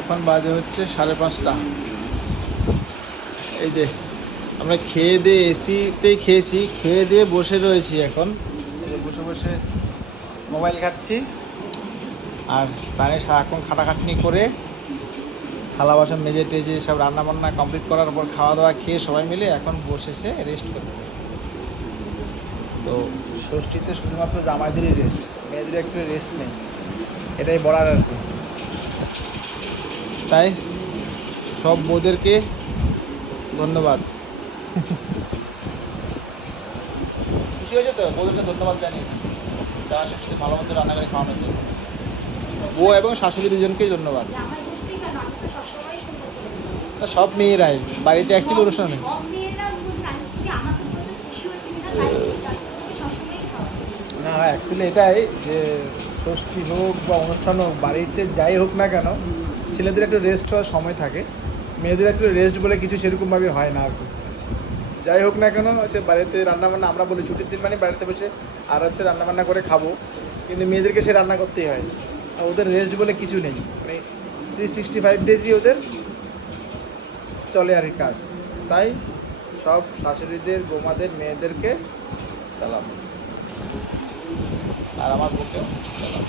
এখন বাজে হচ্ছে 5:30। এই যে আমরা খেয়ে দিয়ে এসিতেই খেয়েছি, খেয়ে দিয়ে বসে রয়েছি এখন। এই যে বসে বসে মোবাইল ঘাঁটছি, আর তাই সারাক্ষণ খাটাখাটনি করে থালা বাসন মেজে টেজে সব রান্না বান্না কমপ্লিট করার পর খাওয়া দাওয়া খেয়ে সবাই মিলে এখন বসেছে রেস্ট করতে। তো ষষ্ঠীতে শুধুমাত্র জামাইদেরই রেস্ট, মেয়েদের একটু রেস্ট নেই, এটাই বলার আর কি। তাই সব বউদেরকে ধন্যবাদ। খুশি হয়েছে তো, বউদেরকে ধন্যবাদ জানিয়েছি যারা ষষ্ঠীতে ভালো মতো রান্না করে খাওয়ানোর জন্য। বউ এবং শাশুড়ি দুজনকেই ধন্যবাদ। জামাই ষষ্ঠী কেন, আমি তো সবসময় সুন্দর করে দিই। না, সব মেয়েরাই বাড়িতে অ্যাকচুয়ালি অনুষ্ঠান নেই। সব মেয়েরা বলতে আমি কি আমার তো বলতে খুশি হচ্ছে কিনা তাই সবসময় খাওয়া। না, অ্যাকচুয়ালি এটাই যে ষষ্ঠী হোক বা অনুষ্ঠান হোক, বাড়িতে যাই হোক না কেন, ছেলেদের একটু রেস্ট হওয়ার সময় থাকে, মেয়েদের অ্যাকচুয়ালি রেস্ট বলে কিছু সেরকমভাবে হয় না আর কি। যাই হোক না কেন, সে বাড়িতে রান্নাবান্না, আমরা বলি ছুটির দিন মানে বাড়িতে বসে আর হচ্ছে রান্নাবান্না করে খাবো, কিন্তু মেয়েদেরকে সে রান্না করতেই হয়। আর ওদের রেস্ট বলে কিছু নেই, মানে 365 ডেজই ওদের চলে আর কি কাজ। তাই সব শাশুড়িদের, বৌমাদের, মেয়েদেরকে সালাম, আর আমার বউকেও সালাম।